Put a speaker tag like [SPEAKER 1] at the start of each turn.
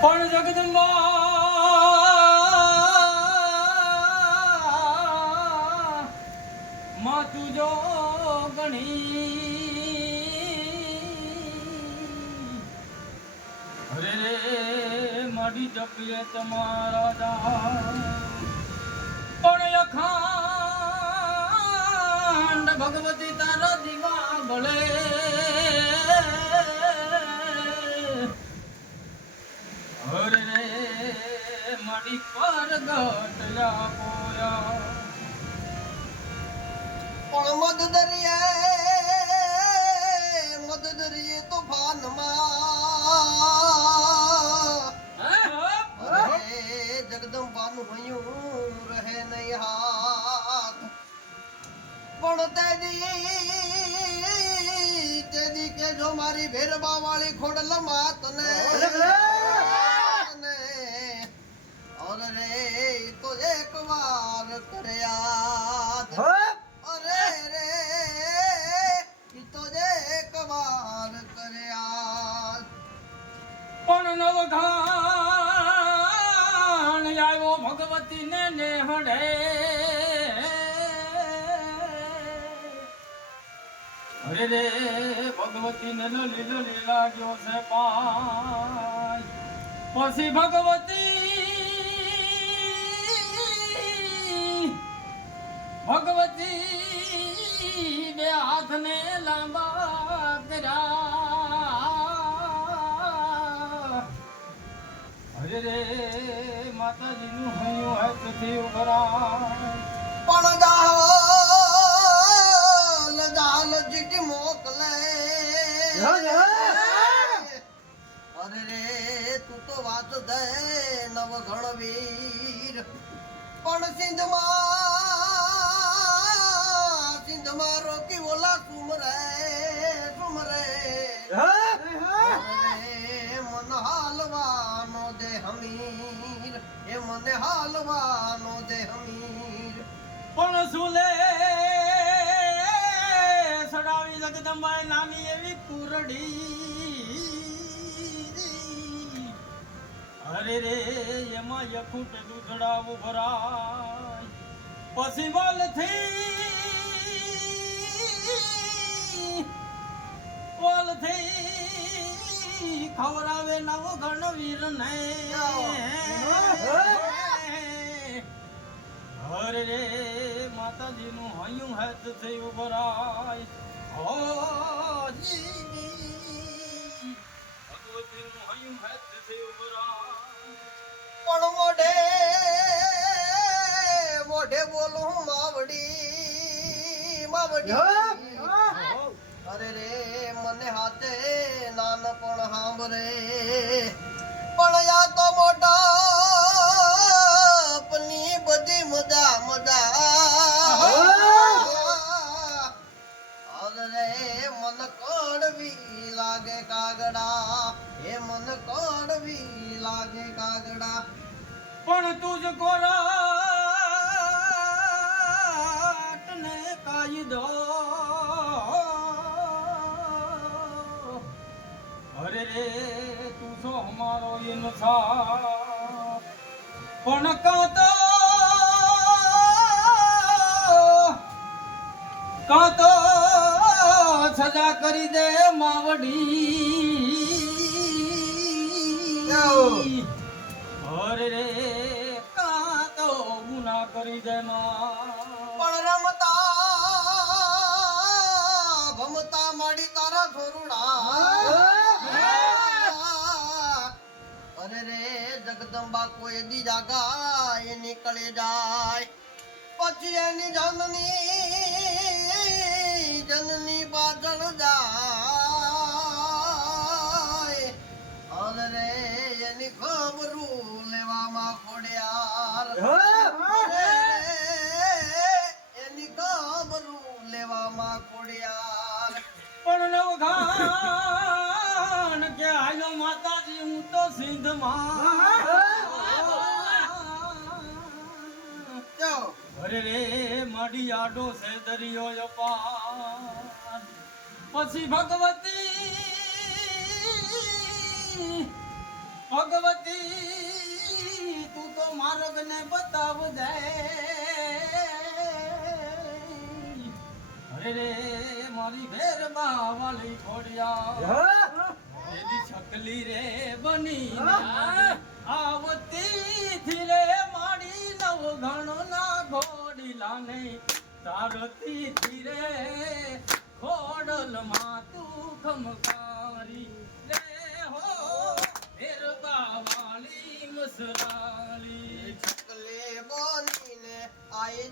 [SPEAKER 1] પણ જગદંબા માતું જો ગણી. અરે રે મારી જપીએ તમારા પણ અખાંડ મારી પર ગટલા પોયા
[SPEAKER 2] પણ મધ દરિયે મધ દરિયે તોફાનમાં. જગદંબાનું હયું રહે નહીં હાથ. પણ તેદી તેદી કે જો મારી ભેરબા વાળી ખોડલ માત ને તો એક વાર કર્યા અરે રે તો એક વાર કર્યા
[SPEAKER 1] પણ નવઘાણ આવ્યો ભગવતી ને નેહડે. અરે રે ભગવતી ને લલી લાગ્યો છે પાય. પછી ભગવતી ભગવતી બે હાથને લાંબા કર્યા. હરે રે માતાજીનું હૈયું હાથથી ઉભરાય.
[SPEAKER 2] પણ જાલ જાલ જીટી મોકલે. અરે રે તું તો વાત દે નવ ગણવીર પણ સિંધમાં હાલવાનો દે હમીર, એ મને હાલવાનો દે હમીર.
[SPEAKER 1] પણ સુલે સડાવી જગદંબાએ નાની એવી કુરડી. અરે રે, એમાં યખુટ દૂધડાવું ભરાય પછી વલથી ગણવીર ને અરે રે માતાજીનું હૈયું હાથ થઈ ઉભરાય ભગવતીનું હૈયું હાથ થઈ ઉભરાય
[SPEAKER 2] પણ મોઢે મોઢે બોલું માવડી માવડી. અરે રે મને હાથે નાનપણ સાંભળે. પણ યા તો મોટા બધી મજા મજા. અરે મન કડવી લાગે કાગડા, એ મન કડવી લાગે કાગડા.
[SPEAKER 1] પણ તુજ કોરાટ હમારો ઇન્સાફ પણ કાતો કાતો સજા કરી દે માવડી. અરે રે કાતો ગુના કરી દે માં.
[SPEAKER 2] પણ રમતા કોઈ નીકળી જાય. પછી એની જનની જનની પાછળ જાય. અરે એની ખબરું લેવામાં ખોડ્યાર એની ખબરું લેવામાં ખોડ્યાર
[SPEAKER 1] પણ નવઘાન કે આયો માતાજી હું તો સિંધમાં. અરે રે માડી આડો છે દરિયો અપાર. પછી ભગવતી ભગવતી તું તો મારોગને બતાવ દે અરે રે મારી ભેર બાવાલી ખોડિયા. એની છકલી રે બની આવતી થી રે માડી નવ ઘણો ના ઘોડીલા ને તારતી થી રે ખોડલ માં તું ખમકારી રે હો ભેરબા વાલી મુસરાલી
[SPEAKER 2] છકલે બોલીને આઈ